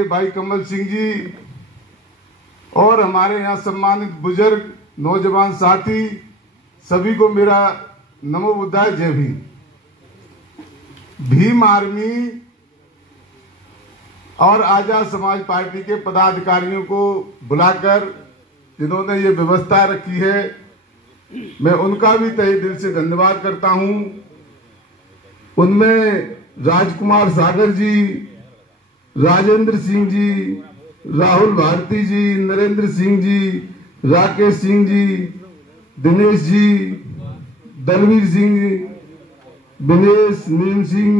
के भाई कमल सिंह जी और हमारे यहाँ सम्मानित बुजुर्ग नौजवान साथी सभी को मेरा नमो बुद्धाय जय भीम। भीम आर्मी और आजाद समाज पार्टी के पदाधिकारियों को बुलाकर जिन्होंने ये व्यवस्था रखी है, मैं उनका भी तहे दिल से धन्यवाद करता हूं। उनमें राजकुमार सागर जी, राजेंद्र सिंह जी, राहुल भारती जी, नरेंद्र सिंह जी, राकेश सिंह जी, दिनेश जी, दलवीर सिंह, विनेश, नीम सिंह,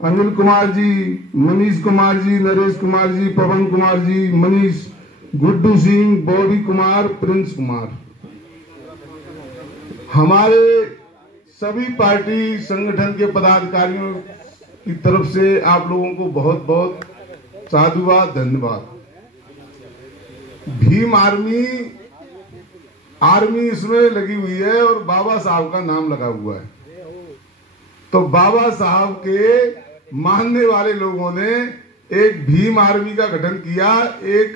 अनिल कुमार जी, मनीष कुमार जी, नरेश कुमार जी, पवन कुमार जी, मनीष, गुड्डू सिंह, बॉबी कुमार, प्रिंस कुमार। हमारे सभी पार्टी संगठन के पदाधिकारियों की तरफ से आप लोगों को बहुत बहुत साधुवाद, धन्यवाद। भीम आर्मी इसमें लगी हुई है और बाबा साहब का नाम लगा हुआ है, तो बाबा साहब के मानने वाले लोगों ने एक भीम आर्मी का गठन किया एक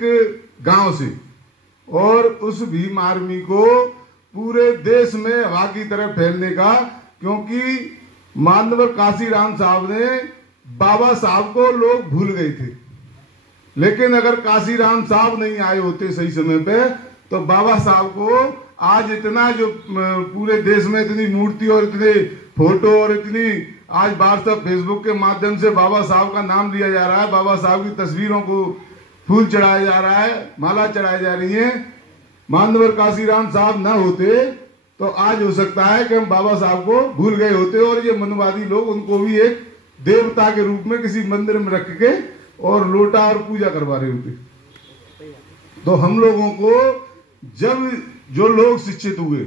गांव से, और उस भीम आर्मी को पूरे देश में हवा की तरह फैलने का, क्योंकि मानवर काशीराम साहब ने बाबा साहब को लोग भूल गए थे, लेकिन अगर काशीराम साहब नहीं आए होते सही समय पे तो बाबा साहब को आज इतना जो पूरे देश में इतनी मूर्ति और इतने फोटो और इतनी आज व्हाट्सएप फेसबुक के माध्यम से बाबा साहब का नाम लिया जा रहा है, बाबा साहब की तस्वीरों को फूल चढ़ाया जा रहा है, माला चढ़ाई जा रही है। मानवर काशीराम साहब न होते तो आज हो सकता है कि हम बाबा साहब को भूल गए होते और ये मनवादी लोग उनको भी एक देवता के रूप में किसी मंदिर में रख के और लोटा और पूजा करवा रहे होते। तो हम लोगों को जब जो लोग शिक्षित हुए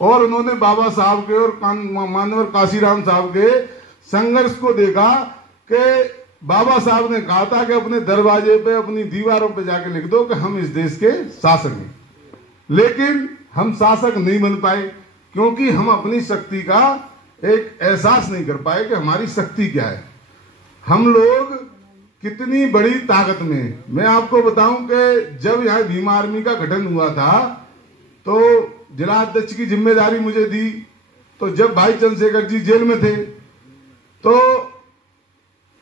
और उन्होंने बाबा साहब के और मानवर काशीराम साहब के संघर्ष को देखा कि बाबा साहब ने कहा था कि अपने दरवाजे पे अपनी दीवारों पे जाके लिख दो कि हम इस देश के शासक हैं, लेकिन हम शासक नहीं बन पाए क्योंकि हम अपनी शक्ति का एक एहसास नहीं कर पाए कि हमारी शक्ति क्या है, हम लोग कितनी बड़ी ताकत में। मैं आपको बताऊं कि जब यहाँ भीम आर्मी का गठन हुआ था तो जिला अध्यक्ष की जिम्मेदारी मुझे दी, तो जब भाई चंद्रशेखर जी जेल में थे तो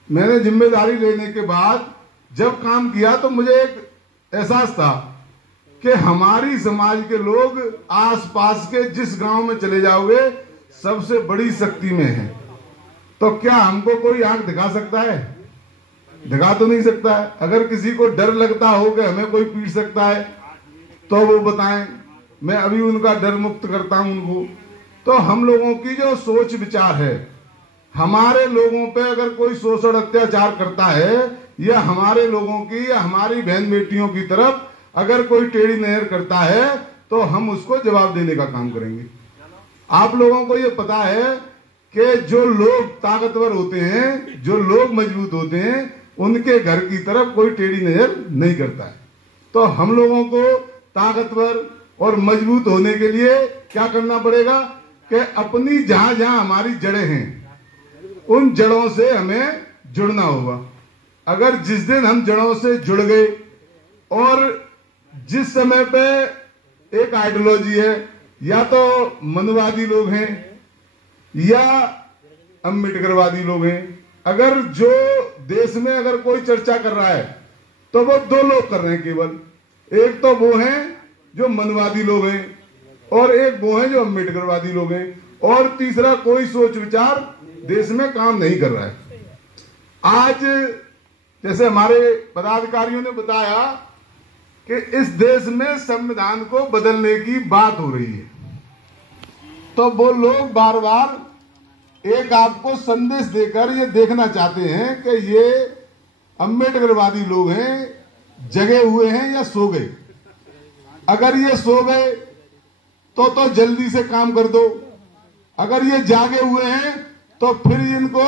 मैंने जिम्मेदारी लेने के बाद जब काम किया तो मुझे एक एहसास था कि हमारी समाज के लोग आसपास के जिस गांव में चले जाओगे सबसे बड़ी शक्ति में है, तो क्या हमको कोई आंख दिखा सकता है? दिखा तो नहीं सकता है। अगर किसी को डर लगता हो कि हमें कोई पीट सकता है तो वो बताएं, मैं अभी उनका डर मुक्त करता हूं उनको। तो हम लोगों की जो सोच विचार है, हमारे लोगों पे अगर कोई शोषण अत्याचार करता है या हमारे लोगों की या हमारी बहन बेटियों की तरफ अगर कोई टेढ़ी नजर करता है तो हम उसको जवाब देने का काम करेंगे। आप लोगों को ये पता है कि जो लोग ताकतवर होते हैं, जो लोग मजबूत होते हैं, उनके घर की तरफ कोई टेढ़ी नजर नहीं करता है। तो हम लोगों को ताकतवर और मजबूत होने के लिए क्या करना पड़ेगा कि अपनी जहां जहां हमारी जड़ें हैं उन जड़ों से हमें जुड़ना होगा। अगर जिस दिन हम जड़ों से जुड़ गए और जिस समय पे एक आइडियोलॉजी है, या तो मनवादी लोग हैं या अम्बेडकरवादी लोग हैं, अगर जो देश में अगर कोई चर्चा कर रहा है तो वो दो लोग कर रहे हैं केवल, एक तो वो हैं जो मनवादी लोग हैं और एक वो हैं जो अम्बेडकरवादी लोग हैं, और तीसरा कोई सोच विचार देश में काम नहीं कर रहा है। आज जैसे हमारे पदाधिकारियों ने बताया कि इस देश में संविधान को बदलने की बात हो रही है, तो वो लोग बार बार एक आपको संदेश देकर ये देखना चाहते हैं कि ये अम्बेडकरवादी लोग हैं, जगे हुए हैं या सो गए। अगर ये सो गए तो जल्दी से काम कर दो, अगर ये जागे हुए हैं तो फिर इनको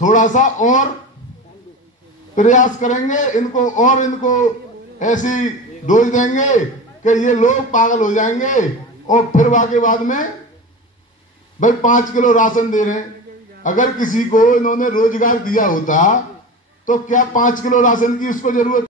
थोड़ा सा और प्रयास करेंगे, इनको ऐसी डोज देंगे कि ये लोग पागल हो जाएंगे और फिर वाके बाद में भाई 5 किलो राशन दे रहे हैं। अगर किसी को इन्होंने रोजगार दिया होता तो क्या 5 किलो राशन की उसको जरूरत